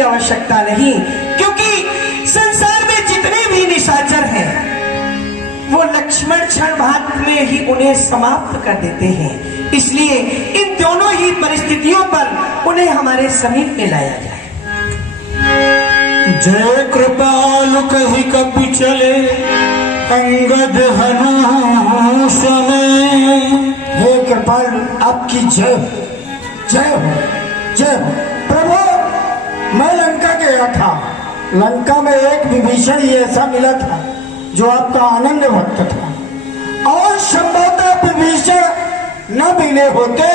आवश्यकता नहीं, क्योंकि संसार में जितने भी निशाचर हैं वो लक्ष्मण क्षण मात्र में ही उन्हें समाप्त कर देते हैं। इसलिए इन दोनों ही परिस्थितियों पर उन्हें हमारे समीप में लाया जाए। जय कृपालु कही कपि चले अंगद हनुष में। हे कृपालु आपकी जय हो, जय हो, जय हो। प्रभु मैं लंका गया था, लंका में एक विभीषण ही ऐसा मिला था जो आपका आनंद भक्त था, और संभवतः विभीषण न मिले होते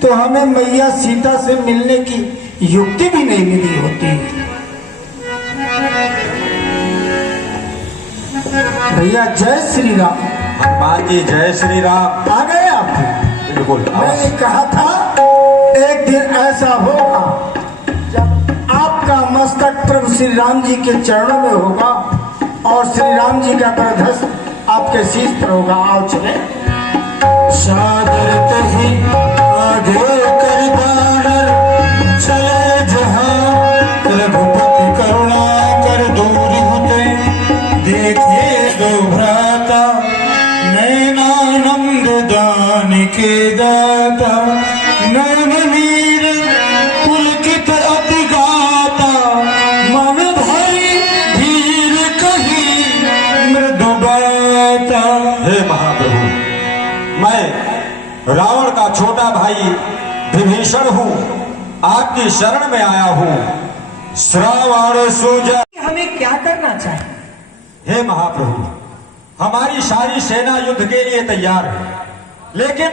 तो हमें मैया सीता से मिलने की युक्ति भी नहीं मिली होती। भैया जय श्री राम। हनुमान जी जय श्री राम। आ गए आप? बिल्कुल। मैंने कहा था एक दिन ऐसा होगा जब आपका मस्तक प्रभु श्री राम जी के चरणों में होगा और श्री राम जी का प्रदर्शन आपके शीश पर होगा। आओ चले। सादर कही आगे कर बानर चले जहां, रघुपति करुणा कर दूर होते देखे दो भ्राता, नैनानंद दान के दाता, नैन नीर पुलकित अति गाता, मन भई धीर कही मृदु बाता। हे महाप्रभु, मैं रावण का छोटा भाई विभीषण हूँ, आपकी शरण में आया हूँ। श्रावण सूजा हमें क्या करना चाहिए? हे महाप्रभु, हमारी सारी सेना युद्ध के लिए तैयार है, लेकिन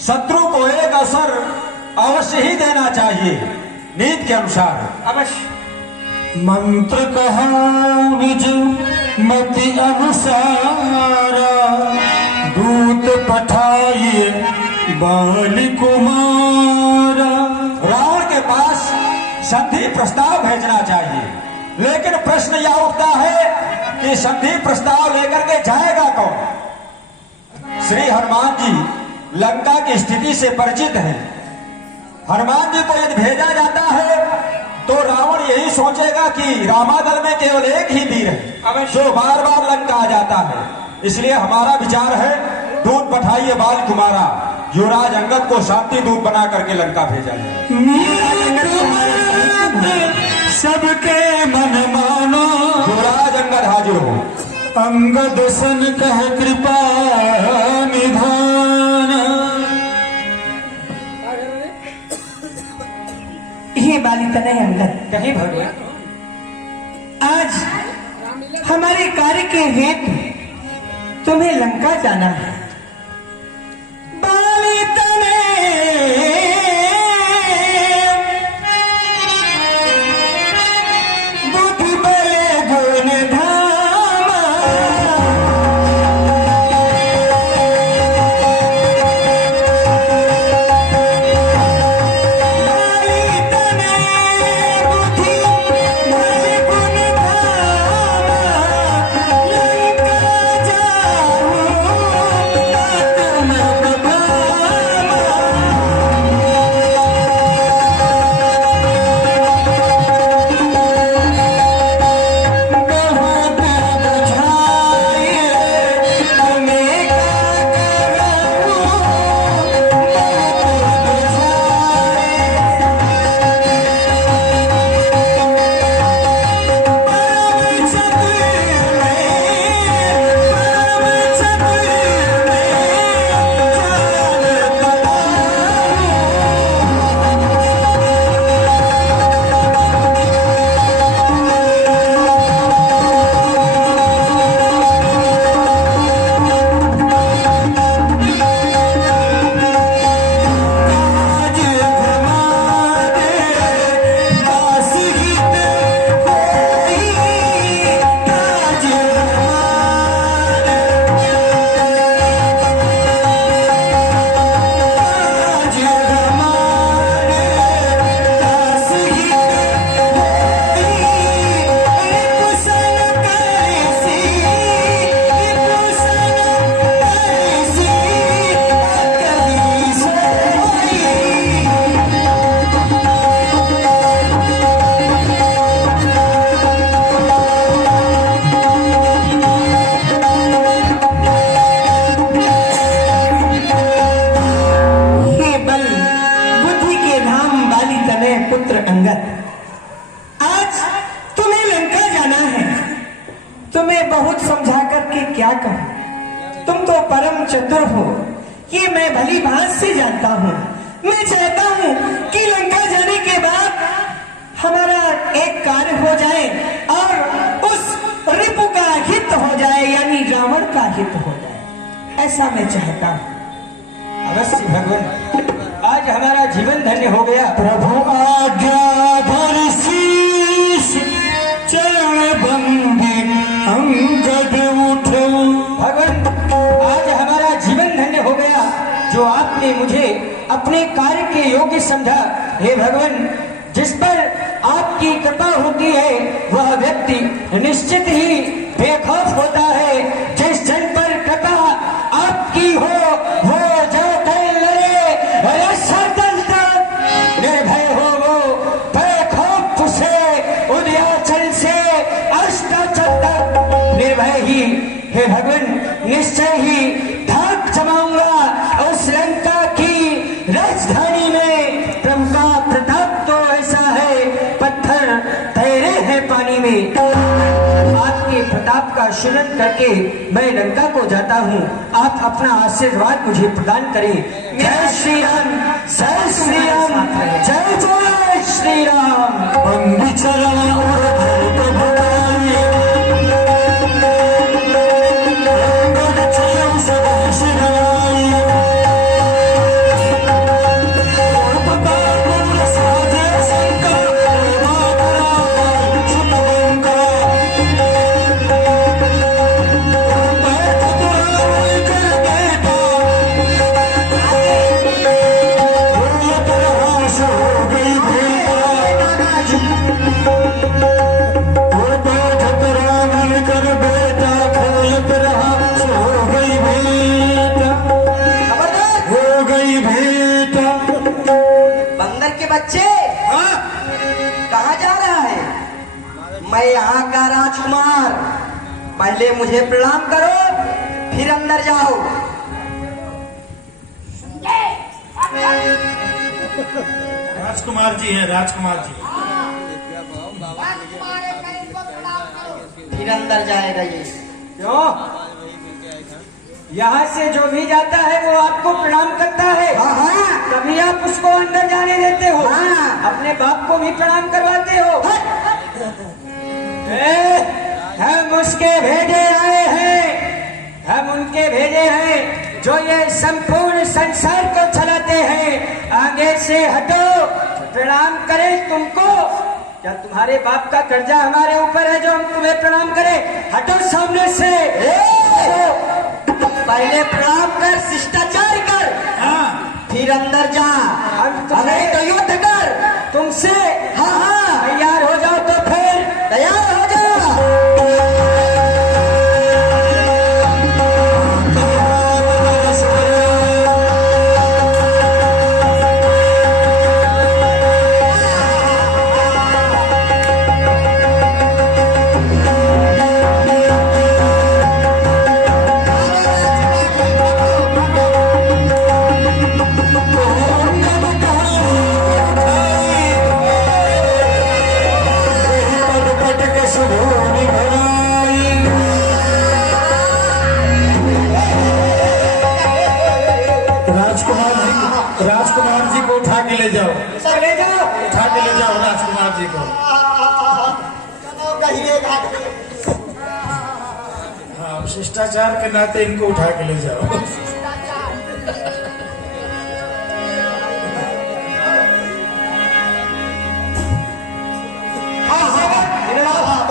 शत्रु को एक असर अवश्य ही देना चाहिए नीति के अनुसार। अवश्य। मंत्र कहा निज मति अनुसारा, दूत पठाइए बाली कुमारा। रावण के पास संधि प्रस्ताव भेजना चाहिए, लेकिन प्रश्न यह उठता है कि संधि प्रस्ताव लेकर के जाएगा कौन? श्री हनुमान जी लंका की स्थिति से परिचित हैं। हनुमान जी को यदि भेजा जाता है तो रावण यही सोचेगा कि रामादल में केवल एक ही वीर है जो बार बार लंका आ जाता है। इसलिए हमारा विचार है दूत पठाइए बाल कुमारा, युवराज अंगद को शांति दूत बना करके लंका भेजा जाए। सबके मन मानो युवराज अंगद हाजिर हो। अंगद सन कह कृपा निधान, हे बाली तनय अंगद, कहीं भगवान आज हमारे कार्य के हेतु तुम्हें लंका जाना है। बाली तनय बुद्धि बल गुण धामा, बाली तनय बुद्धि बल गुण धामा, लंका जाऊं आत्म बधामा। बहुत बुझाए तुम्हें का करूं, बहुत बुझाए परम चतुर में जान आज हमारे पास हित कोई, आज हमारे पास हित कोई, कुशन कैसी, कुशन कैसी कभी सोई। हे बल बुद्धि के धाम बाली तनय पुत्र अंगद, आज तुम्हें लंका जाना है। तुम्हें बहुत समझा करके क्या कहूं, तुम तो परम चतुर हो, ये मैं भली भांति से जानता हूँ। मैं चाहता हूँ कि लंका जाने के बाद हमारा एक कार्य हो जाए और उस रिपु का हित हो जाए, यानी रावण का हित हो जाए, ऐसा मैं चाहता हूँ। अवश्य भगवान, आज हमारा जीवन धन्य हो गया। प्रभु आज्ञाधर शीश चरण बंदी अंगद उठो। भगवान, आज हमारा जीवन धन्य हो गया जो आपने मुझे अपने कार्य के योग्य समझा। हे भगवान, जिस पर आपकी कृपा होती है वह व्यक्ति निश्चित ही बेखौफ होता है। जिस जन पर कृपा आपकी हो वो जाते लड़े, अरे स्वतंत्र निर्भय हो वो, बेखौफ से उदयाचल से अस्ताचल तक निर्भय ही। हे भगवान, निश्चय ही धाक जमाऊंगा उस लंका की राजधानी में। प्रभु का प्रताप तो ऐसा है, पत्थर तैरे हैं पानी में। आपके प्रताप का शुनन करके मैं लंका को जाता हूँ। आप अपना आशीर्वाद मुझे प्रदान करें। जय श्री राम, जय श्री राम, जय जय श्री राम। बंदी चरण और भूत भगाई, अंगद चरण सदा शिराई। प्रताप गुण साजे शंकर, माधरा सुत लंका। बैठ पुराण कर बैठा, बोलत रहा सो गई कर बेटा, खोलत रहा सो गई भेंटा, हो गई भेंटा। बंदर के बच्चे, कहाँ जा रहा है? मैं यहाँ का राजकुमार, पहले मुझे प्रणाम करो फिर अंदर जाओ। राजकुमार जी है, राजकुमार जी। फिर अंदर जाएगा ये। क्यों? यहाँ से जो भी जाता है वो आपको प्रणाम करता है। हाँ हाँ कभी आप उसको अंदर जाने देते हो? हाँ। अब अपने बाप को भी प्रणाम करवाते हो? हम उसके भेजे आए हैं, हम उनके भेजे हैं जो ये संपूर्ण संसार को चलाते हैं। आगे से हटो, प्रणाम करें तुमको। क्या तुम्हारे बाप का कर्जा हमारे ऊपर है जो हम तुम्हें प्रणाम करें? हटो सामने से। पहले प्रणाम कर, शिष्टाचार कर, फिर अंदर जा। नहीं तो युद्ध कर तुमसे। हाँ हाँ, तैयार हो जाओ तो फिर तैयार हो जा। राजकुमार जी को उठा के ले जाओ, ले जाओ। उठा के ले जाओ राजकुमार जी को। हाँ, शिष्टाचार के नाते इनको उठा के ले जाओ।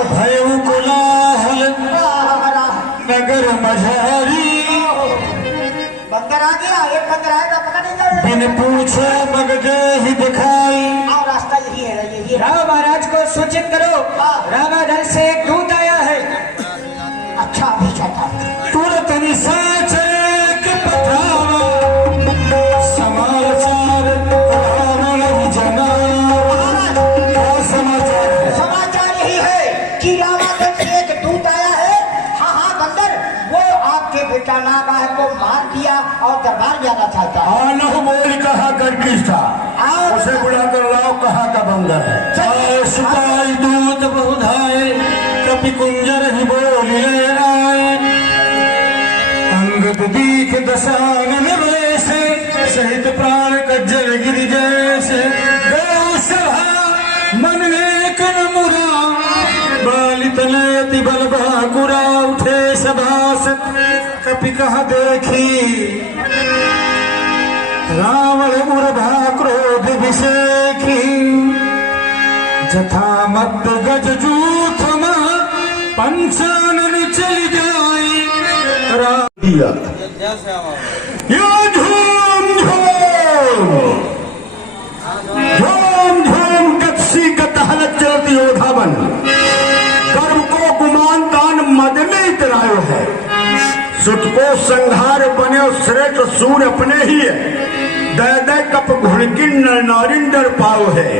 भयउ कोलाहल नगर मझारी, बंदर आ गया, एक बंदर आएगा पता नहीं क्या बिन पूछे मगजे ही दिखाई। रास्ता यही है, यही है। राव महाराज को सूचित करो, रामाधर से एक दूत आया है। अच्छा अभी जाता तुरंत निशाच के पठावा, समाचार रावण ही जना। क्या समाचार है? समाचार यही है कि रामाधर से एक दूत आया है। हाँ हाँ बंदर, वो आपके बेटा नागा है को मार दिया और दरबार जाना चाहता है। आनह बोल कहा कर किस्ता, उसे बुला कर लाओ, कहाँ का बंदर है। आए सिपाही दूत बहुधाए, कपि कुंजर ही बोले आए। अंगद दीख दशानन वैसे, सहित प्राण कज्जर गिर जैसे। गौ सभा मन नेक न मुरा, बालित नेति बल बाकुरा। उठे सभासद कपि कहा देखी, रावण उर्धा क्रोध विषेखी। जथा मत गज जूथ पंचानन चल जाई। दिया यो झूम झूम झूम झूम कपसी कतहलत चलती योधा बन। गर्व को गुमान तान मद में इतरायो है। सुत को संहार बने श्रेष्ठ सूर अपने ही है। दय दय कप घुड़किन नर नारिंदर पाव है।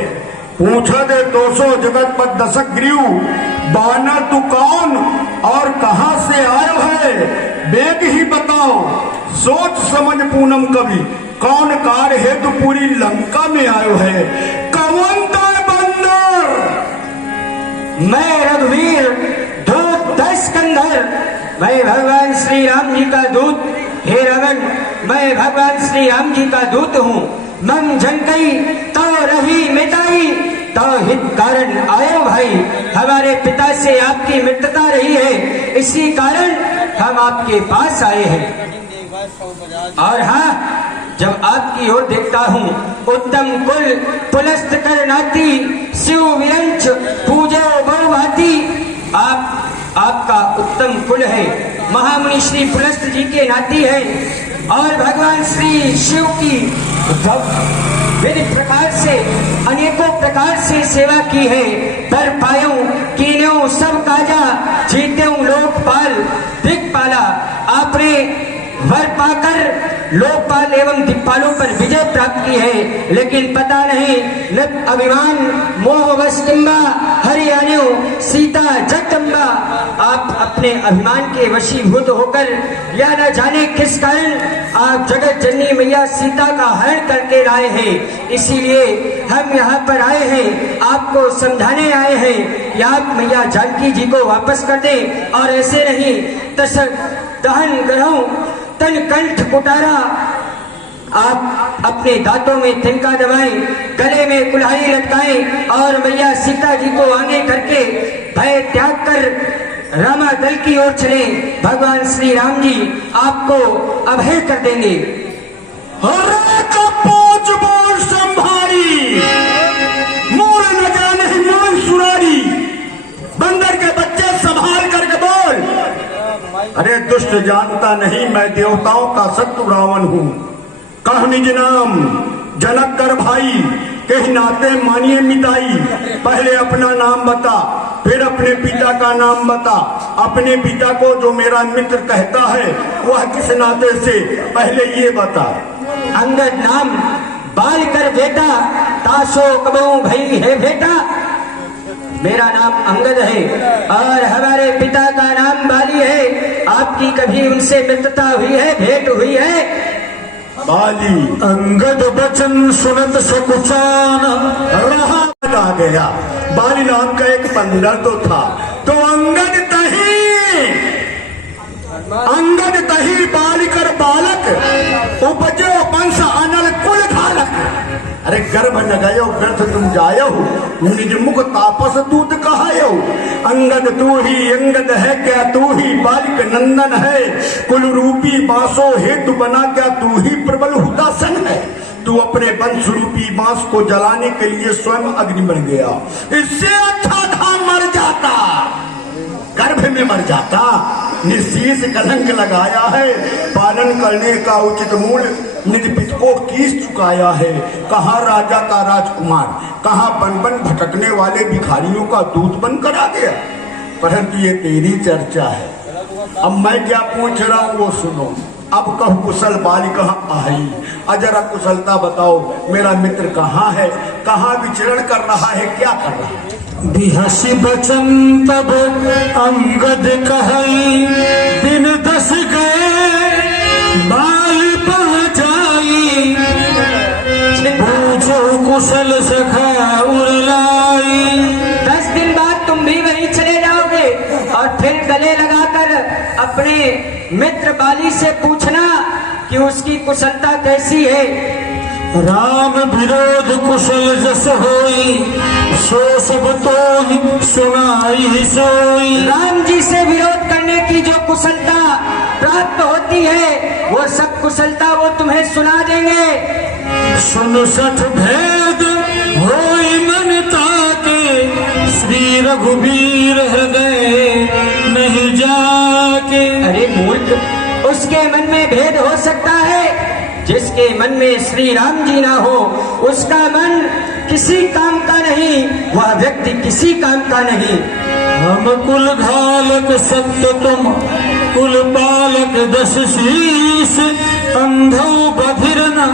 पूछा दे 200 जगत पर दशक ग्रीव, बानर तू कौन और कहां से आयो है? वेग ही बताओ, सोच समझ पूनम कवि, कौन कार हेतु पूरी लंका में आयो है? कौन का बंदर? मैं रघुवीर दूत 10 कंधर, मैं भगवान श्री राम जी का दूत। हे रावण, मैं भगवान श्री राम जी का दूत हूँ। मम जनकई तो रही मिटाई, तो हित कारण आयो भाई। हमारे पिता से आपकी मित्रता रही है, इसी कारण हम आपके पास आए हैं। और हाँ, जब आपकी ओर देखता हूँ, उत्तम कुल पुलस्त कर नाती, शिव विरंच पूजो बहुभांति। आपका उत्तम कुल है, महामुनि श्री पुलस्त जी के नाती है। और भगवान श्री शिव की विभिन्न प्रकार से अनेकों प्रकार से सेवा की है। पर पायो कीन्यो सब काजा, जीत्यो लोकपाल दिक्पाला। आपने वर पाकर लोकपाल एवं दिक्पालों पर विजय प्राप्त की है, लेकिन पता नहीं नत अभिमान मोह वश किंबा हरियाणियों सीता जगदम्बा। आप अपने अभिमान के वशीभूत होकर या न जाने किस कारण आप जगत जननी मैया सीता का हरण करके लाए हैं। इसीलिए हम यहाँ पर आए हैं, आपको समझाने आए हैं कि आप मैया जानकी जी को वापस कर दें। और ऐसे नहीं दहन ग्रहों तन कंठ कुटारा, आप अपने दांतों में तिनका दबाएं, गले में कुल्हाड़ी लटकाएं और मैया सीता जी को आगे करके भय त्याग कर रामा दल की ओर चले। भगवान श्री राम जी आपको अभय कर देंगे। अरे कपोच बोल संभारी, मोर न जाने मान सुरारी, बंदर के बच्चे संभाल करके बोल। अरे दुष्ट जानता नहीं मैं देवताओं का शत्रु रावण हूँ। कह निज नाम जनक कर भाई, कहीं नाते मानिए मिताई। पहले अपना नाम बता, फिर अपने पिता का नाम बता। अपने पिता को जो मेरा मित्र कहता है वह किस नाते से, पहले ये बता। अंगद नाम बाल कर बेटा, ताशो कबू भई है बेटा। मेरा नाम अंगद है और हमारे पिता का नाम बाली है। आपकी कभी उनसे मित्रता हुई है, भेंट हुई है? बाली अंगद बचन सुनत सकुचान रहा आ गया। बाली नाम का एक बंदर तो था, तो अंगद तही बाली कर बालक, उपजो वंश अनल कुल घालक। अरे गर्भ न गयो व्यर्थ तुम जायो, निज मुख तापस दूत कहायो। अंगद तू ही अंगद है क्या, तू ही बालिक नंदन है। कुल रूपी बांसो हेतु बना क्या, तू ही प्रबल हुतासन है। तू अपने वंश रूपी बांस को जलाने के लिए स्वयं अग्नि बन गया। इससे अच्छा था मर जाता, गर्भ में मर जाता। निशीष कलंक लगाया है, पालन करने का उचित मूल्य निज पिता को कीस चुकाया है। कहाँ राजा का राजकुमार, कहाँ बन बन भटकने वाले भिखारियों का दूत बनकर आ गया। परंतु ये तेरी चर्चा है, अब मैं क्या पूछ रहा हूँ वो सुनो। अब कह कुशल बाली कहाँ आई, अजरा कुशलता बताओ। मेरा मित्र कहाँ है, कहाँ विचरण कर रहा है, क्या कर रहा है? बिहसी बचन तब अंगद कहई, दिन 10 गए बाल पह जाई। पूछो कुशल सखा उरलाई। 10 दिन बाद तुम भी वहीं चले जाओगे और फिर गले लगाकर अपने मित्र बाली से पूछना कि उसकी कुशलता कैसी है। राम विरोध कुशल जस होई, सो सब तो सुनाई सोई। राम जी से विरोध करने की जो कुशलता प्राप्त होती है वो सब कुशलता वो तुम्हें सुना देंगे। सुन सठ भेद होई मन ताके, श्री रघुबीर हृदय नहीं जाके। अरे मूर्ख, उसके मन में भेद हो सकता है जिसके मन में श्री राम जी ना हो। उसका मन किसी काम का नहीं, वह व्यक्ति किसी काम का नहीं। हम कुल घालक सत्य तुम कुल पालक 10 शीस, अंधो बधिर न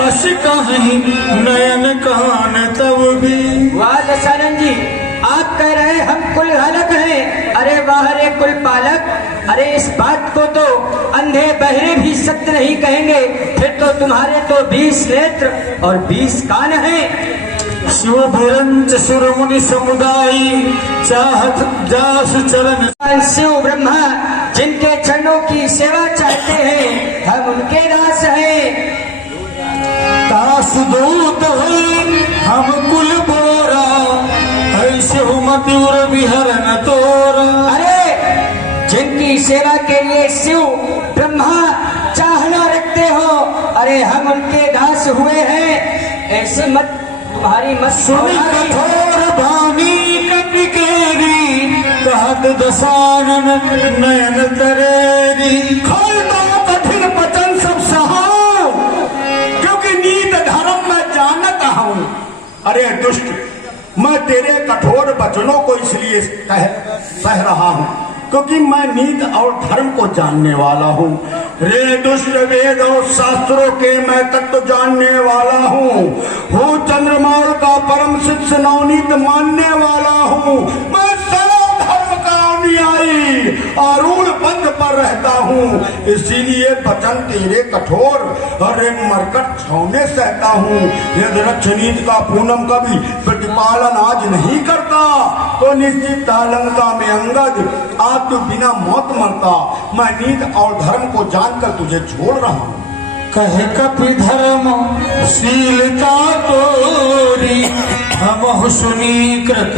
अस कहीं नयन कान तब भी। वाह दशानंद जी, आप कह रहे हैं हम कुल घालक हैं, अरे वाह रे कुल पालक। अरे इस बात को तो अंधे बहरे भी सत्य नहीं कहेंगे, फिर तो तुम्हारे तो 20 नेत्र और 20 कान हैं। शिव भरंच सुर मुनि समुदायी, चाहत जास चरण। शिव ब्रह्मा जिनके चरणों की सेवा चाहते हैं, हम उनके दास हैं। दास दूत हुई हम कुल बोरा, ऐसे मति उर विहरन तोरा। अरे जिनकी सेवा के लिए शिव ब्रह्मा चाहना रखते हो, अरे हम उनके दास हुए हैं। ऐसे मत, तुम्हारी मत सुनी कठोर भानी कपिकेरी, कहत दसानन नयन तरेरी। खोल दो कठिन वचन सब सहाओ, क्योंकि नीत धर्म में जानता हूँ। अरे दुष्ट, मैं तेरे कठोर वचनों को इसलिए सह रहा हूँ क्योंकि मैं नीत और धर्म को जानने वाला हूँ। रे दुष्ट, वेद और शास्त्रों के मैं तत्व जानने वाला हूँ चंद्रमौल का परम शिष्य नवनीत मानने वाला हूँ। मैं सर्व धर्म का अनुयायी आरूढ़ पंथ पर रहता हूँ, इसीलिए वचन तेरे कठोर अरे मरकट छौने सहता हूँ। यदि रक्षनीत का पूनम कभी प्रतिपालन आज नहीं करता तो निश्चित लंका में अंगद आज तो बिना मौत मरता। मैं नीत और धर्म को जानकर तुझे छोड़ रहा हूँ। कहे कपि धर्म शीलता तोरी, हम सुनी कृत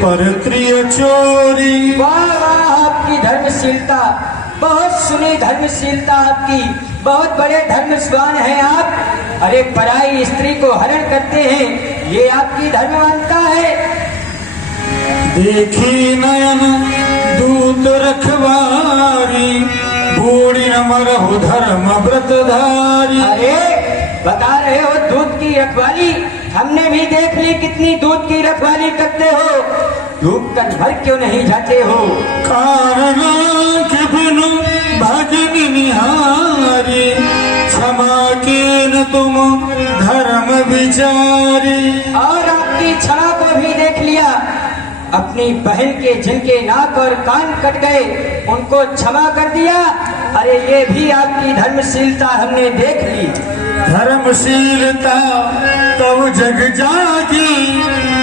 पर त्रिय चोरी। वाह वाह, आपकी धर्मशीलता, बहुत सुनी धर्मशीलता आपकी, बहुत बड़े धर्मस्वान हैं आप। अरे पराई स्त्री को हरण करते हैं, ये आपकी धर्मवानता है। देखी नयन दूत रखवारी, बूढ़ी न मरहु धर्म व्रतधारी। अरे बता रहे हो दूध की रखवाली, हमने भी देख ली कितनी दूध की रखवाली करते हो। धूप कर भर क्यों नहीं जाते हो? कारण के बिनु भजन निहारी, क्षमा के न तुम धर्म विचारी। और आपकी क्षमा को भी देख लिया, अपनी बहन के जिनके नाक और कान कट गए उनको क्षमा कर दिया। अरे ये भी आपकी धर्मशीलता हमने देख ली। धर्मशीलता तब जग जागी,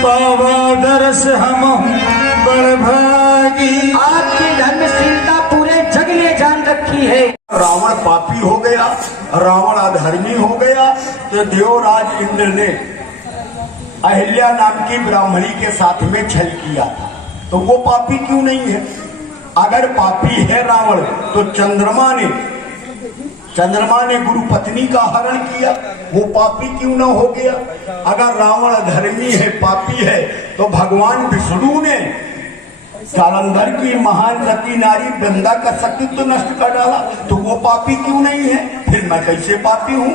पावा दरस हम बड़ भागी। आपकी धर्मशीलता पूरे जग ने जान रखी है। रावण पापी हो गया, रावण अधर्मी हो गया, तो देवराज इंद्र ने अहिल्या नाम की ब्राह्मणी के साथ में छल किया था, तो वो पापी क्यों नहीं है? अगर पापी है रावण, तो चंद्रमा ने गुरु पत्नी का हरण किया, वो पापी क्यों ना हो गया? अगर रावण अधर्मी है, पापी है, तो भगवान विष्णु ने जालंधर की महान रति नारी वृंदा का अस्तित्व तो नष्ट कर डाला, तो वो पापी क्यों नहीं है? फिर मैं कैसे पापी हूँ?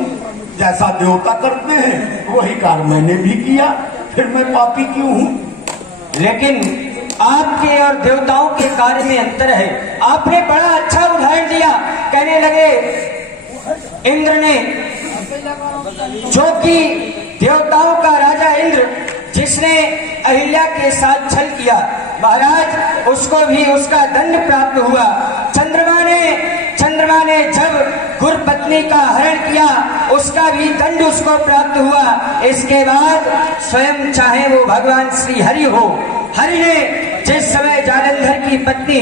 जैसा देवता करते हैं वही कार्य मैंने भी किया, फिर मैं पापी क्यों हूँ? लेकिन आपके और देवताओं के कार्य में अंतर है। आपने बड़ा अच्छा उदाहरण दिया, कहने लगे इंद्र ने, जो कि देवताओं का राजा इंद्र जिसने अहिल्या के साथ छल किया, महाराज उसको भी उसका दंड प्राप्त हुआ। चंद्रमा ने जब गुरु पत्नी का हरण किया, उसका भी दंड उसको प्राप्त हुआ। इसके बाद स्वयं चाहे वो भगवान श्री हरि हो, हरि ने जिस समय जालंधर की पत्नी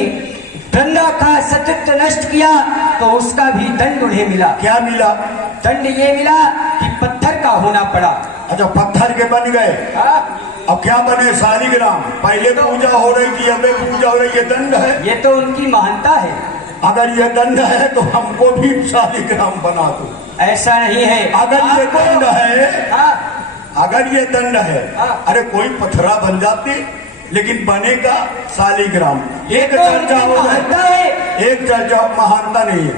वृंदा का सतीत्व नष्ट किया, तो उसका भी दंड उन्हें मिला। क्या मिला? दंड ये मिला कि पत्थर का होना पड़ा। अच्छा, पत्थर के बन गए। अब क्या बने? शालिग्राम। पहले पूजा हो रही थी, अब पूजा हो रही, ये दंड है। ये तो उनकी महानता है। अगर ये दंड है तो हमको भी शालिग्राम बना दो। ऐसा नहीं है। अगर ये दंड है, हाँ, अगर ये दंड है, हाँ। अरे कोई पथरा बन जाते, लेकिन बनेगा शालिग्राम। एक तो चर्चा उनकी और महानता है, है। एक चर्चा महानता नहीं है,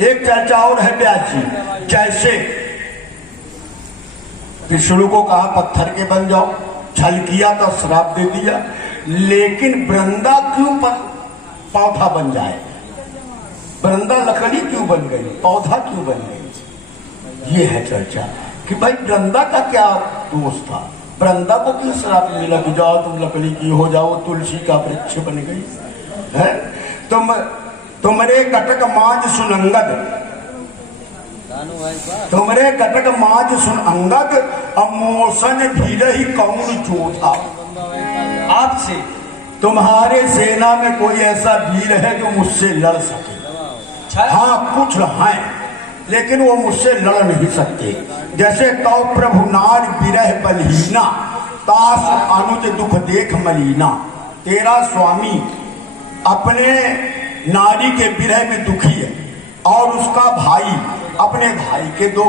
एक चर्चा और है व्यास जी। जैसे विष्णु को कहा पत्थर के बन जाओ, छल किया तो श्राप दे दिया, लेकिन वृंदा क्यों पौधा बन जाए? वृंदा लकड़ी क्यों बन गई, पौधा क्यों बन गई? ये है चर्चा कि भाई वृंदा का क्या दोष था, वृंदा को क्यों श्राप मिला कि जाओ तुम लकड़ी की हो जाओ, तुलसी का वृक्ष बन गई है। तुमरे कटक माज सुन अंगद, तुमरे कटक माज सुन अंगद, अमोसन भीरही कौन जोधा। आपसे तुम्हारे सेना में कोई ऐसा वीर है जो मुझसे लड़ सके? हाँ, कुछ हैं, लेकिन वो मुझसे लड़ नहीं सकते। जैसे कौ प्रभु नार विरह बलहीना, तास अनुज दुख देख मलीना। तेरा स्वामी अपने नारी के विरह में दुखी है, और उसका भाई अपने भाई के दो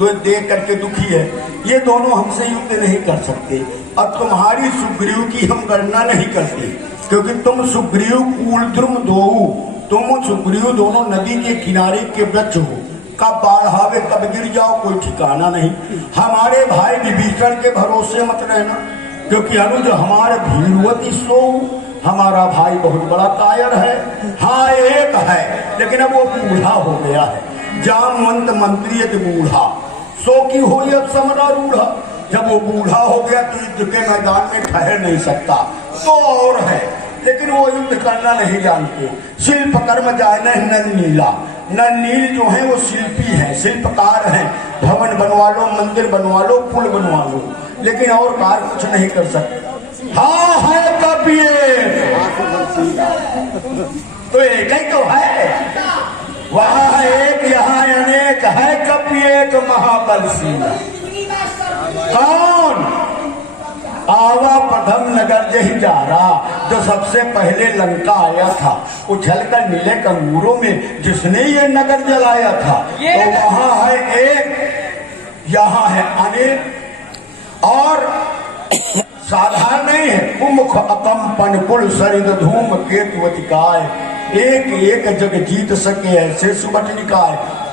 देख करके दुखी है। ये दोनों हमसे युद्ध नहीं कर सकते। अब तुम्हारी सुग्रीव की हम गणना नहीं करते, क्योंकि तुम सुग्रीव कूल द्रुम दोऊ, तुम सुग्रीव दोनों नदी के किनारे के वृक्ष हो, कब बाढ़ आवे कब गिर जाओ कोई ठिकाना नहीं। हमारे भाई विभीषण के भरोसे मत रहना, क्योंकि अनुज हमारे भीरुवती सो, हमारा भाई बहुत बड़ा कायर है। हाँ, एक है, लेकिन अब वो बूढ़ा हो गया है। जामवंत मंत्री बूढ़ा, सो की हो अब समरा रूढ़ा। जब वो बूढ़ा हो गया तो युद्ध के मैदान में ठहर नहीं सकता। तो और है, लेकिन वो युद्ध करना नहीं जानते। शिल्प कर्म जाने नल नीला, नल नील जो है वो शिल्पी है, शिल्पकार है। भवन बनवा लो, मंदिर बनवा लो, पुल बनवा लो, लेकिन और कार्य कुछ नहीं कर सकते। हाँ है कभी तो एक ही तो है, वहाँ एक यहाँ अनेक है कभी एक महाबलशाली। कौन? आवा प्रथम नगर जही जा रहा, जो सबसे पहले लंका आया था, उछलकर नीले कंगूरों में जिसने ये नगर जलाया था। तो वहां है एक, यहाँ है अनेक। और साधारण नहीं है। उमुख अकंपन कुल सरिद धूम केतुवतिकाय, एक एक जग जीत सके ऐसे सुबट निकाय।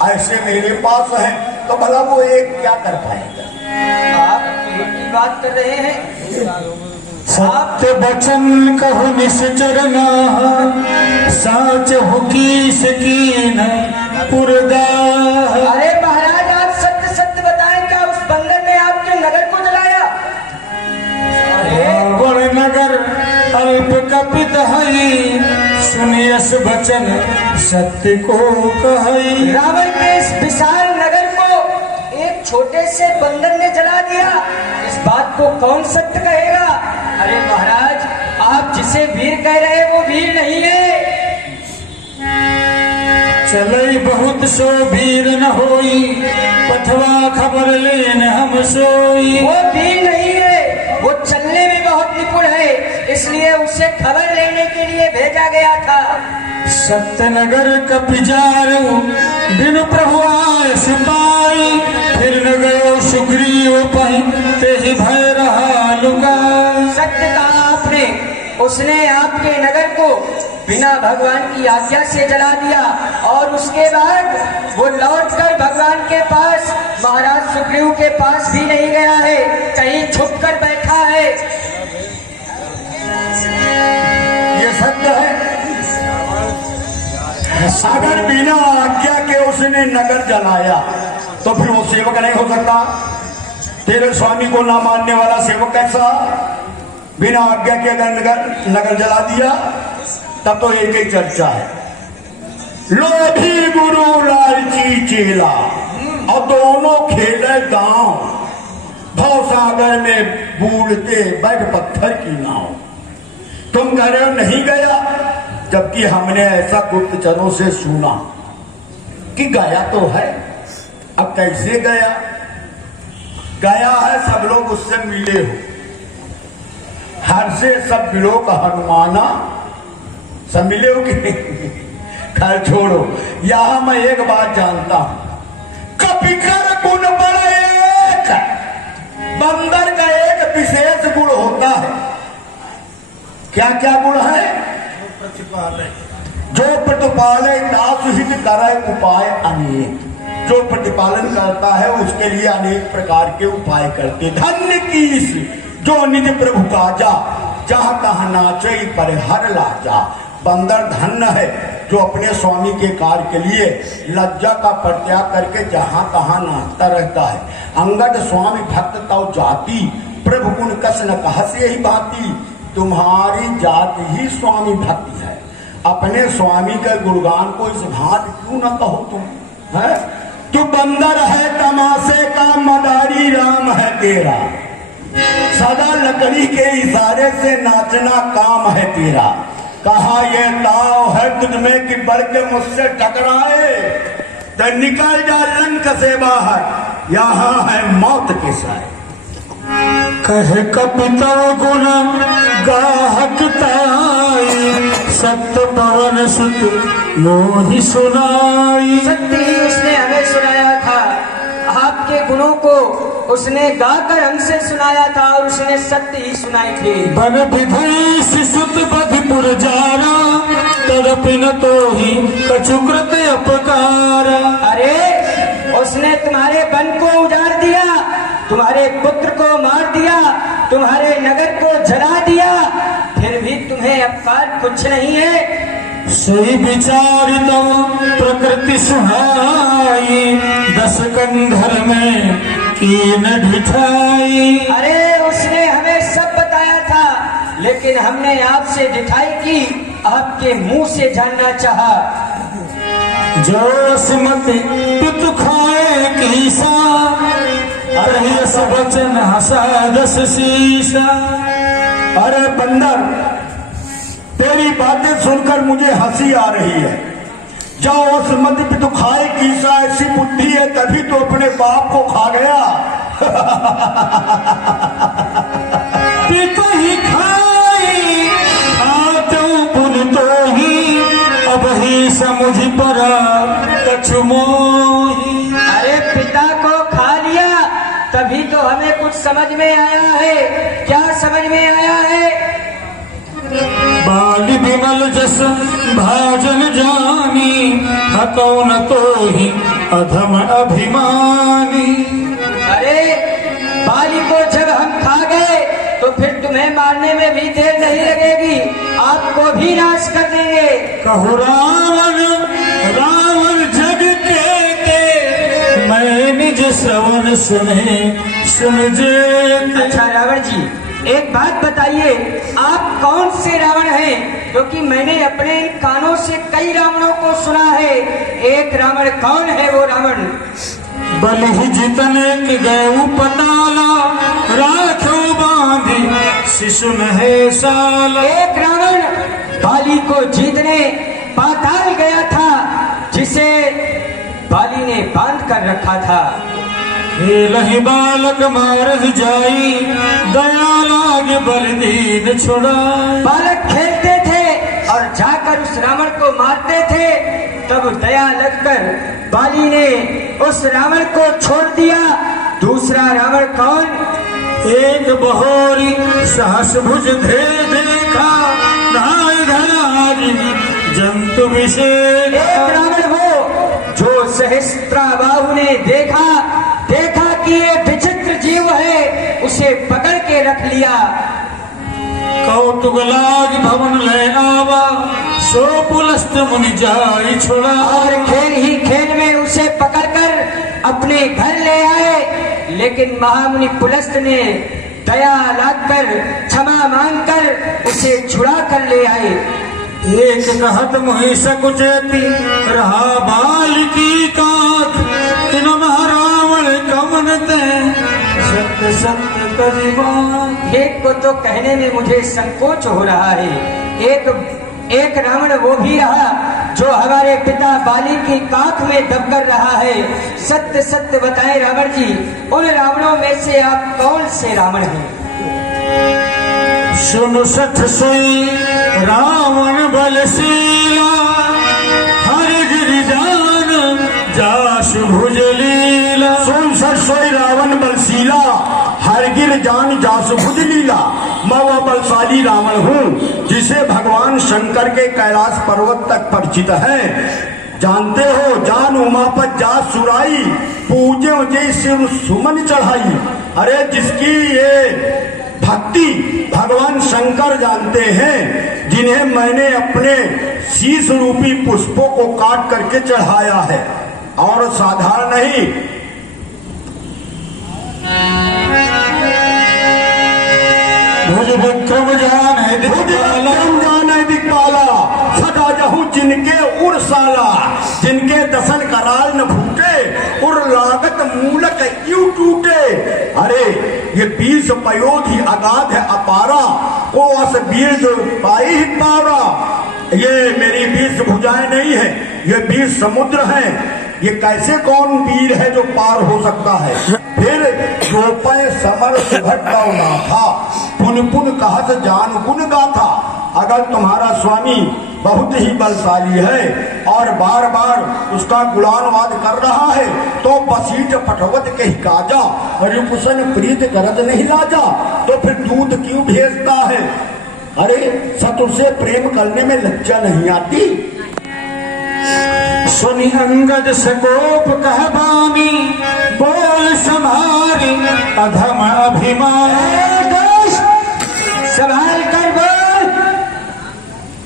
ऐसे मेरे पास है, तो भला वो एक क्या कर पाएगा? आप की बात कर रहे हैं। सत्य वचन कहु निश्चर साच हो कीस कीन पुरदा। अरे महाराज, आप सत्य सत्य बताएं, क्या उस बंदर ने आपके नगर को जलाया? बड़ नगर अल्प कपित हई, सुनियस वचन सत्य को कहई। रावण के इस विशाल नगर को एक छोटे से बंदर ने जला दिया, इस बात को कौन सत्य कहेगा? अरे महाराज, आप जिसे वीर कह रहे हैं वो वीर नहीं है। चलई बहुत सो वीर न होई, पथवा खबर लेन हम सोई। वो वीर नहीं है, वो चलने में बहुत निपुण है, इसलिए उसे खबर लेने के लिए भेजा गया था। सत्यनगर कपिजारू बिनु प्रभु आय सिपाही, फिर न गयो सुग्रीव पहि तेहि भय रहा लुका। सत्य कहा आपने, उसने आपके नगर को बिना भगवान की आज्ञा से जला दिया, और उसके बाद वो लौटकर भगवान के पास, महाराज सुग्रीव के पास भी नहीं गया है, कहीं छुप कर बैठा है। ये सत्य है। अगर बिना आज्ञा के उसने नगर जलाया तो फिर वो सेवक नहीं हो सकता। तेरे स्वामी को ना मानने वाला सेवक कैसा? बिना आज्ञा के अगर नगर जला दिया तब तो एक ही चर्चा है, लोभी गुरु लालची चेला, और दोनों खेले गांव। भवसागर में बूढ़ते बैठ पत्थर की नाव। तुम कह रहे हो नहीं गया, जबकि हमने ऐसा गुप्तचरों से सुना कि गया तो है। अब कैसे गया? गया है, सब लोग उससे मिले हो। हर से सब मिलो का हनुमाना, सब मिले हो कि नहीं? खैर छोड़ो, यहां मैं एक बात जानता हूं, कपिकर गुण बड़ा एक, बंदर का एक विशेष गुण होता है। क्या क्या गुण है? जो प्रतिपालय दास हित करे उपाय अनेक। जो प्रतिपालन करता है उसके लिए अनेक प्रकार के उपाय करते। धन्य कीस जो निज प्रभु काजा, जहाँ तहाँ नाचे पर हर लाजा। बंदर धन्य है जो अपने स्वामी के कार्य के लिए लज्जा का परित्याग करके जहाँ तहाँ नाचता रहता है। अंगद स्वामी भक्त तव जाति, प्रभु गुण कस न कहस यही भांति। तुम्हारी जाति ही स्वामी भक्ति है, अपने स्वामी के गुणगान को इस भांति क्यों न कहो तुम? है तू बंदर है तमाशे का, मदारी राम है तेरा। सदा लकड़ी के इशारे से नाचना काम है तेरा। कहा ये ताव है तुझ में कि बढ़ के मुझसे टकराए, तो निकल जा लंक से बाहर, यहाँ है मौत के साए। कह कपिता गुण गाहक ताई, सत्य पवन सुत मोहि सुनाई। सत्य ही उसने हमें सुनाया था, आपके गुणों को उसने गाकर हमसे सुनाया था, और उसने सत्य ही सुनाई थी। बन विधि सुत बधपुर जारा, तदपिन तो ही कछुकृत अपकार। अरे उसने तुम्हारे वन को उजाड़ दिया, तुम्हारे पुत्र को मार दिया, तुम्हारे नगर को जला दिया, फिर भी तुम्हें अपकार कुछ नहीं है। सही विचारित प्रकृति सुहाई, दस कंधर में कीन ढिठाई। अरे उसने हमें सब बताया था, लेकिन हमने आपसे ढिठाई की, आपके मुंह से जानना चाहा। जो सुमति पितु खाए कीसा, अरहियस वचन हसा दस सीसा। अरे बंदर, तेरी बातें सुनकर मुझे हंसी आ रही है, जाओ उस मध्य पे तो खाए कीसा, ऐसी बुद्धि है तभी तो अपने बाप को खा गया। पिता ही खाए खातु पुन तो ही, अब ही समझ परा कछु मोही। अरे पिता को खा लिया तभी तो हमें कुछ समझ में आया है। क्या समझ में आया है? बाली विमल जस भाजन जानी, हतो न तो ही अधम अभिमानी। अरे बाली को जब हम खा गए तो फिर तुम्हें मारने में भी देर नहीं लगेगी, आपको भी नाश कर देंगे। कहु रावण रावण जग कहते, मैं निज श्रवण सुने सुन जेते। अच्छा रावण जी, एक बात बताइए, आप कौन से रावण हैं? क्योंकि मैंने अपने इन कानों से कई रावणों को सुना है। एक रावण कौन है वो रावण? बल ही जितने के गए पताला, राखो बांधी शिशु है साला। एक रावण बाली को जीतने पाताल गया था, जिसे बाली ने बांध कर रखा था। लही बालक मार जाई, दया लागे बल दीन छुड़ाई। बालक खेलते थे और जाकर उस रावण को मारते थे, तब दया लगकर बाली ने उस रावण को छोड़ दिया। दूसरा रावण कौन? एक बहोरी सहस भुज धे देखा, नाय धनारी जंतु विशेष। एक रावण वो जो सहस्त्राबाहु ने देखा कि ये विचित्र जीव है, उसे पकड़ के रख लिया। कौतुक लाग भवन ले आवा, सो पुलस्त मुनि जाई छुड़ा। और खेल ही खेल में उसे पकड़कर अपने घर ले आए, लेकिन महामुनि पुलस्त ने दया लाकर क्षमा मांगकर उसे छुड़ा कर ले आए। एक कहत मुहि सकुचेती, रहा बाल की कात, तिन महारावण कवन ते सत्य सत्य करिबान। एक को तो कहने में मुझे संकोच हो रहा है। एक रावण वो भी रहा जो हमारे पिता बाली की काख में दबकर रहा है। सत्य सत्य बताएं रावण जी, उन रावणों में से आप कौन से रावण हैं? सुन सठ सोई रावण बलशीला, हर गिरिजान जासु भुज लीला। सुन सरसोई रावण बलशीला, हरगिर जान जासु भुज लीला। मैं वह बलशाली रावण हूँ जिसे भगवान शंकर के कैलाश पर्वत तक परिचित है। जानते हो, जान उमापत जा सुराई, पूजे जय सिर सुमन चढ़ाई। अरे जिसकी ये भक्ति भगवान शंकर जानते हैं, जिन्हें मैंने अपने शीश रूपी पुष्पों को काट करके चढ़ाया है, और साधारण नहीं। भुज विक्रम जाने दिखपाला, सदा जहूं जिनके उड़साला। जिनके दसन कराल न फूटे, उड़ लागत मूलक क्यों टूटे। अरे ये 20 पयोधि अगाध है अपारा, को अस बीज पाई ही पारा। ये मेरी 20 भुजाएं नहीं है, ये 20 समुद्र हैं। ये कैसे कौन वीर है जो पार हो सकता है। फिर गोपय समर सुभट ना था, पुन पुन कहत जान गुण गाथा। अगर तुम्हारा स्वामी बहुत ही बलशाली है और बार बार उसका गुलानवाद कर रहा है, तो बसीट पटवत के ही काजा, रिपुसन प्रीत करत नहीं लाजा। तो फिर दूध क्यों भेजता है? अरे शत्रु से प्रेम करने में लज्जा नहीं आती? सुनि अंगद सकोप कहबानी, बोल संभारी अधम अभिमान। संभाल कर बोल,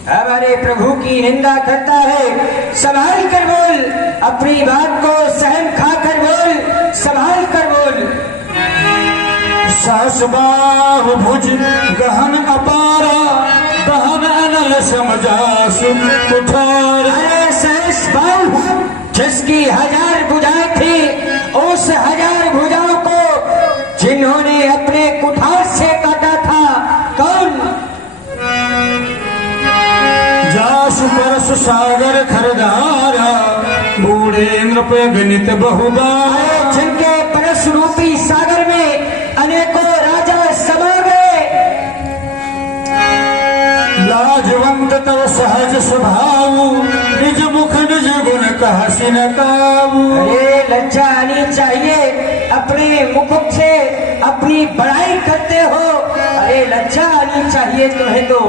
हमारे प्रभु की निंदा करता है। संभाल कर बोल, अपनी बात को सहन खा कर बोल, संभाल कर बोल। सास बाहु भुज गहन अपारा, दहन अनल समझासु कुठार। सहस बाहु जिसकी 1000 भुजाएं थी, उस 1000 भुजाओं को जिन्होंने अपने कुठार से काटा था, कौन? जासु परसु सागर खरदारा, नृप गणित बहुबार, अरे जिनके परस रूपी सागर में अनेकों राजा समा गए। लाजवंत तव सहज स्वभाव, निज मुख निज गुण कहसी न काबू। अरे लज्जा आनी चाहिए, अपने मुख से अपनी बड़ाई करते हो। अरे लज्जा आनी चाहिए तुम्हें तो।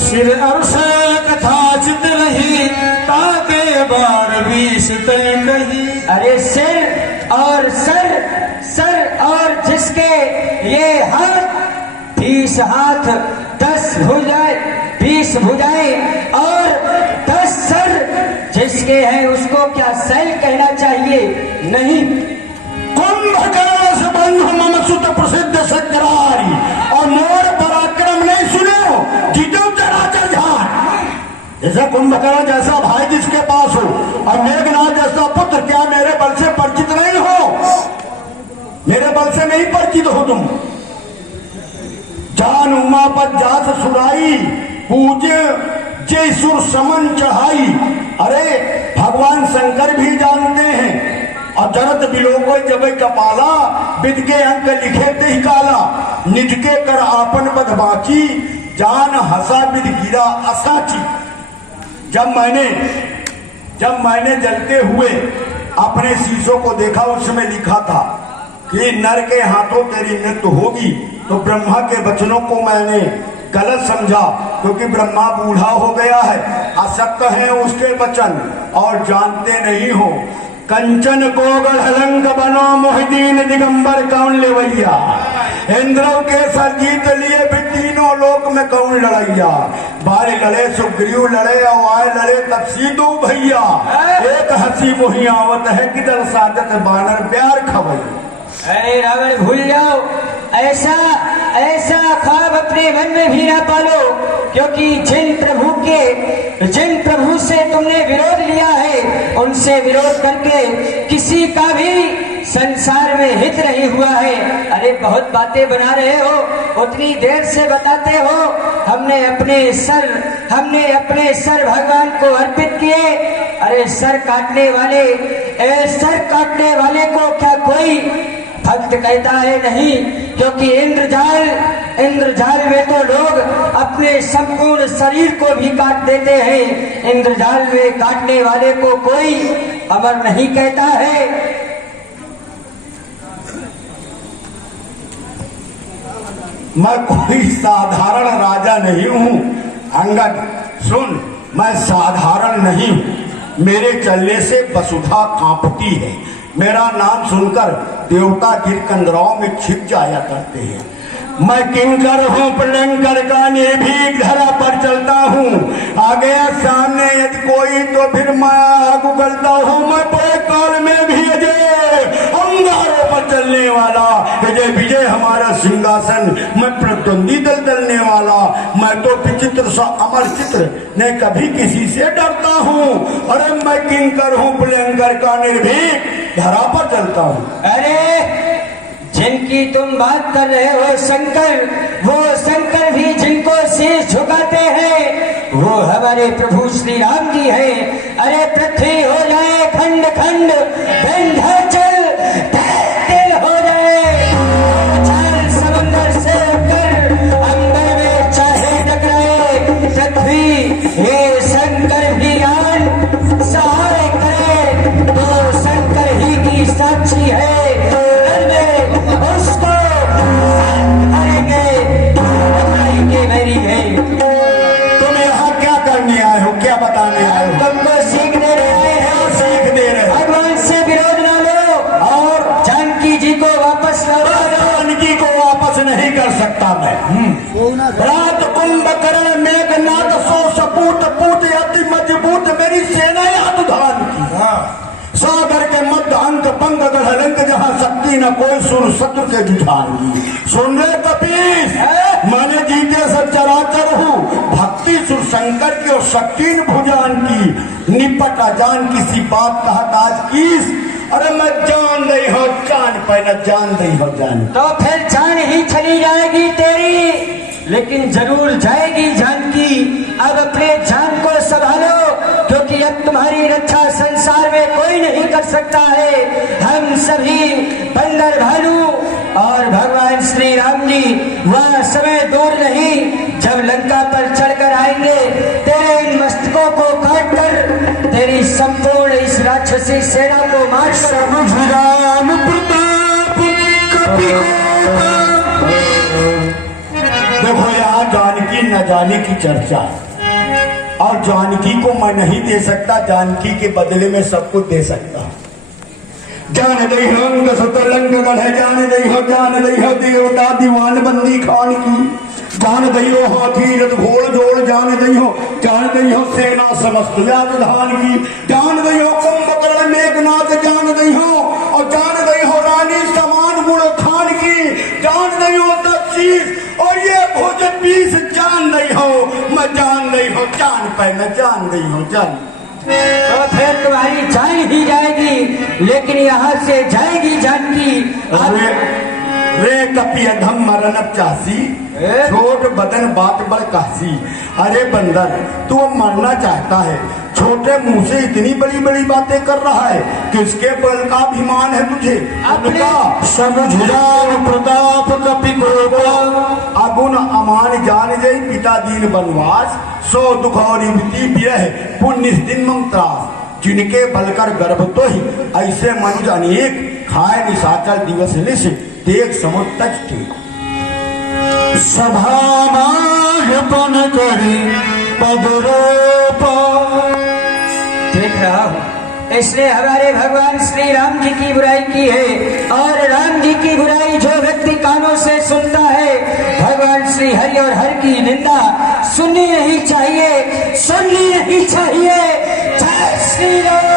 सिर अरसल कथा चित रही, ताके बार बीस तय कही। अरे सिर और सर और जिसके ये हाथ 20 हाथ 10 भुजाएं 20 भुजाएं और 10 सर जिसके हैं उसको क्या सैल कहना चाहिए? नहीं। कुंभकर्ण से बंधु मम सुत प्रसिद्ध सत्करारी, और मोर पराक्रम नहीं सुने हो जीतो चराचर झाड़। जैसा कुंभकर्ण जैसा भाई जिसके पास हो और मेघनाथ जैसा पुत्र, क्या मेरे बल से परिचित नहीं हो? मेरे बल से नहीं परिचित हो तुम। जान उमापत जात सुराई, पूज्य जय सुर समन चढ़ाई। अरे भगवान शंकर भी जानते हैं, और जरत बिलोको जब कपाला, विद के अंक लिखे ते ही काला। निज के कर आपन पद बाची, जान हंसा विद गिरा असाची। जब मैंने जलते हुए अपने शीशों को देखा, उसमें लिखा था कि नर के हाथों तेरी मृत्यु होगी, तो ब्रह्मा के वचनों को मैंने गलत समझा, क्योंकि ब्रह्मा बूढ़ा हो गया है, असक्त है उसके वचन और जानते नहीं हो। कंचन को गढ़लंक बनो मोहिदीन दिगंबर कौन लेवैया, इंद्रव के सर जीत लिए भी तीनों लोक में कौन लड़ैया। बाल लड़े सुग्रीव लड़े और आए लड़े तब सीधो भैया, एक हंसी मोही आवत है किधर साजत बानर प्यार खवैया। अरे रावण भूल जाओ, ऐसा ख्वाब अपने मन में भी ना पालो, क्योंकि जिन प्रभु से तुमने विरोध लिया है, उनसे विरोध करके किसी का भी संसार में हित नहीं हुआ है। अरे बहुत बातें बना रहे हो, उतनी देर से बताते हो। हमने अपने सर भगवान को अर्पित किए। अरे सर काटने वाले को क्या कोई भक्त कहता है? नहीं, क्योंकि इंद्रजाल में तो लोग अपने संपूर्ण शरीर को भी काट देते हैं। इंद्रजाल में काटने वाले को कोई अमर नहीं कहता है। मैं कोई साधारण राजा नहीं हूँ अंगद, सुन, मैं साधारण नहीं हूँ। मेरे चलने से वसुधा कांपती है। मेरा नाम सुनकर देवता गिर कंदराओं में छिप जाया करते हैं। मैं किंकर हूँ प्रलंकर का निर्भीक धरा पर चलता हूँ। आ गया सामने यदि कोई तो फिर मैं आग उगलता हूँ। मैं बड़े काल में भी अजय अंगारों पर चलने वाला, विजय विजय हमारा सिंहासन, मैं प्रतिद्वंदी दल चलने वाला। मैं तो विचित्र सा अमर चित्र न कभी किसी से डरता हूँ। अरे मैं किंकर हूँ प्रलंकर का निर्भीक धरा पर चलता हूँ। अरे जिनकी तुम बात कर रहे हो शंकर, वो शंकर भी जिनको शीश झुकाते हैं वो हमारे प्रभु श्री राम जी है। अरे पृथ्वी हो जाए खंड खंड, विंध्याचल तिल हो जाए, जल समंदर से उठकर अंबर में चाहे टकराए, पृथ्वी हे शंकर भी आन सहाय करे, तो शंकर ही की साक्षी है। तुम यहाँ क्या करने आए हो, क्या बताने आए हो? तुमको सीख दे रहे हैं। सीख दे रहे हो। भगवान से विरोध ना लो और जानकी जी को वापस लौटा दो। जानकी को वापस नहीं कर सकता मैं। रात कुंभकर्ण मेघनाथ सो सपूत पूत अति मजबूत मेरी सेना याद धान की। सागर के मध्य अंक पंग गढ़लंक जहाँ शक्ति न कोई सुर शत्रु के जुझान की। सुन रहे कपीस, मैंने जीते सब चराचर हूँ, भक्ति सुर शंकर की और शक्ति भुजान की। निपट जान किसी बात कहा ताज कीस। अरे मैं जान नहीं हो जान पहना जान नहीं हो जान, तो फिर जान ही चली जाएगी तेरी, लेकिन जरूर जाएगी जानकी। अब अपने जान को संभालो, क्योंकि अब तुम्हारी रक्षा संसार में कोई नहीं कर कर सकता है। हम सभी बंदर भालू और भगवान श्री राम जी वह समय दूर नहीं जब लंका पर चढ़कर आएंगे, तेरे इन मस्तकों को काट कर तेरी संपूर्ण इस राक्षसी सेना को मार कर राम प्रताप देखो यहाँ जानकी न जाने की चर्चा, और जानकी को मैं नहीं दे सकता, जानकी के बदले में सब कुछ दे सकता। जान दई हो सतरंग गढ़, जान दई हो देवता दीवान बंदी खान की, जान दई हो हाथी रथ घोड़ जोड़, जान दई हो सेना समस्त धान की, जान दई हो कुंभकर्ण मेघनाथ, जान दई हो और जान दई हो रानी समान गुण खान की, जान दई हो तपसीस और ये भोज 20 जान दई हो, मैं जान दई हो जान पे मैं जान दई हो जान। तो फिर तुम्हारी जान ही जाएगी, लेकिन यहाँ से जाएगी जानकी। रे कपि अधम मरन चासी, छोट बदन बात बड़ कासी। अरे बंदर तू मरना चाहता है, छोटे मुंह से इतनी बड़ी बड़ी बातें कर रहा है, किसके बल का अभिमान है तुझे? राम प्रताप कपि अगुण अमान जान जय, पिता दीन बनवास, सो दुख और युवती विरह, पुण्य दिन मंत्रास, जिनके बलकर गर्भ तो ही ऐसे मनुज अनेक, खाए निशाचर दिवस निश, देख समुद्र तट सभा मार्पण करी पदरोपा। देख रहा हूँ इसने हमारे भगवान श्री राम जी की बुराई की है, और राम जी की बुराई जो व्यक्ति कानों से सुनता है, भगवान श्री हरि और हर की निंदा सुननी नहीं चाहिए, सुननी नहीं चाहिए। जय श्री राम।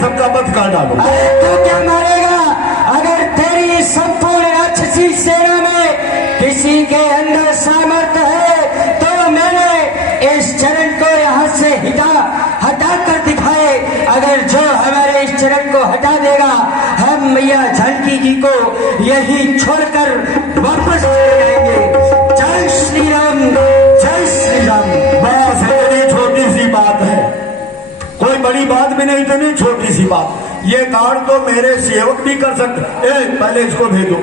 सबका वध कर डालो। अरे तू क्या मारेगा? अगर तेरी संपूर्ण राक्षसी सेना में किसी के अंदर सामर्थ्य है तो मैंने इस चरण को यहाँ से हटा कर दिखाए। अगर जो हमारे इस चरण को हटा देगा, हम मैया जानकी जी को यही छोड़कर वापस चले जाएंगे। जय श्री राम, जय श्री राम। बस इतनी छोटी सी बात है, कोई बड़ी बात भी नहीं, इतनी छोटी सी बात। ये काम तो मेरे सेवक भी कर सकते। पहले इसको भेजो,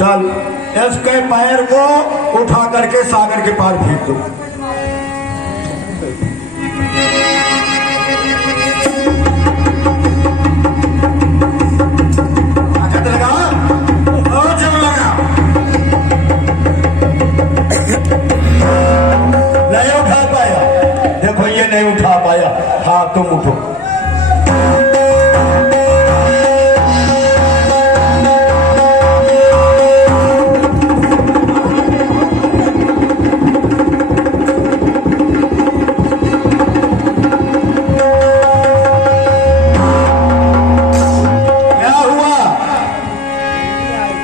चल इसके पैर को उठा करके सागर के पार फेंक दो। नहीं उठा पाया, देखो ये नहीं उठा पाया। हाँ तुम उठो। क्या हुआ?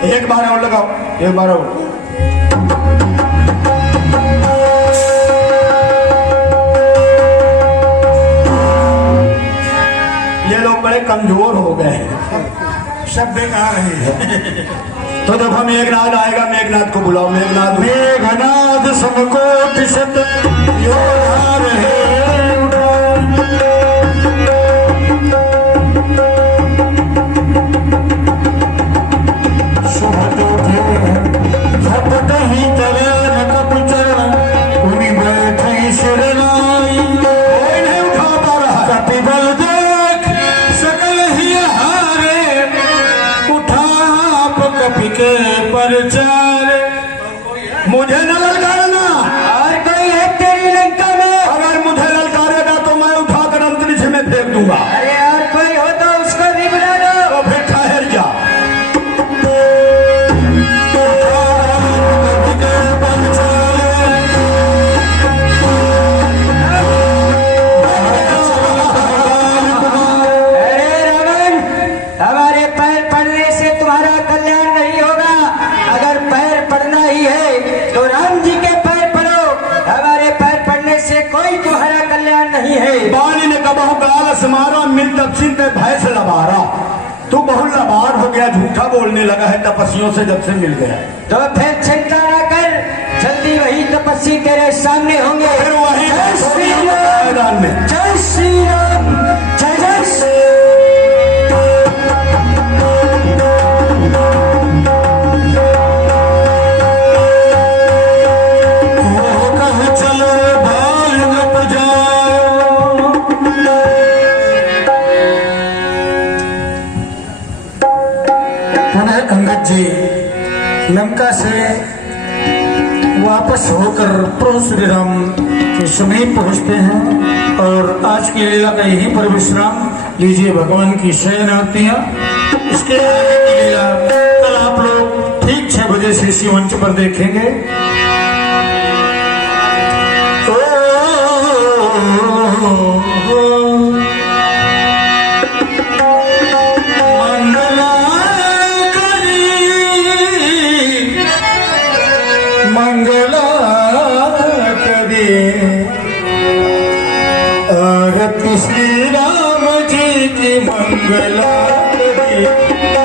एक बार और लगाओ, एक बार और। कमजोर हो गए, शब्द कहाँ रहे। तो देखो मेघनाथ आएगा, मेघनाथ को बुलाओ। मेघनाथ, मेघनाथ सबको दिशत योद्धा रहे। झपट ही चले कपचरण, उन्हीं बैठे सिर लाई। कोई नहीं उठा पा रहा। कपिबल के परचार, मुझे न ललकारना। और कोई है तेरी लंका में? अगर मुझे ललकारेगा तो मैं उठाकर अंतरिक्ष में फेंक दूंगा। अरे और कोई हो तो उसको भी बुला लो। तो फिर ठहर जा। अरे रावण, हमारे पैर पड़ने से तुम्हारा कल्याण नहीं होगा। अगर पैर पड़ना ही है तो राम जी के पैर पड़ो, 10 मारा मिल तपसीन पे भय से लबारा। तू बहुत लबार हो गया, झूठा बोलने लगा है तपस्वियों से जब से मिल गया। तो फिर चिंता न कर, जल्दी वही तपस्वी तेरे सामने होंगे। फिर वही जय श्री राम, मैदान में। जय श्री राम, जय जय श्री अंगद जी लंका से वापस होकर प्रभु श्री राम के समीप पहुंचते हैं और आज की लीला का यहीं पर विश्राम लीजिए। भगवान की शयन आरतियां, इसके आगे की लीला कल आप लोग ठीक 6 बजे से इसी मंच पर देखेंगे। आरती श्री राम जी की मंगला करी।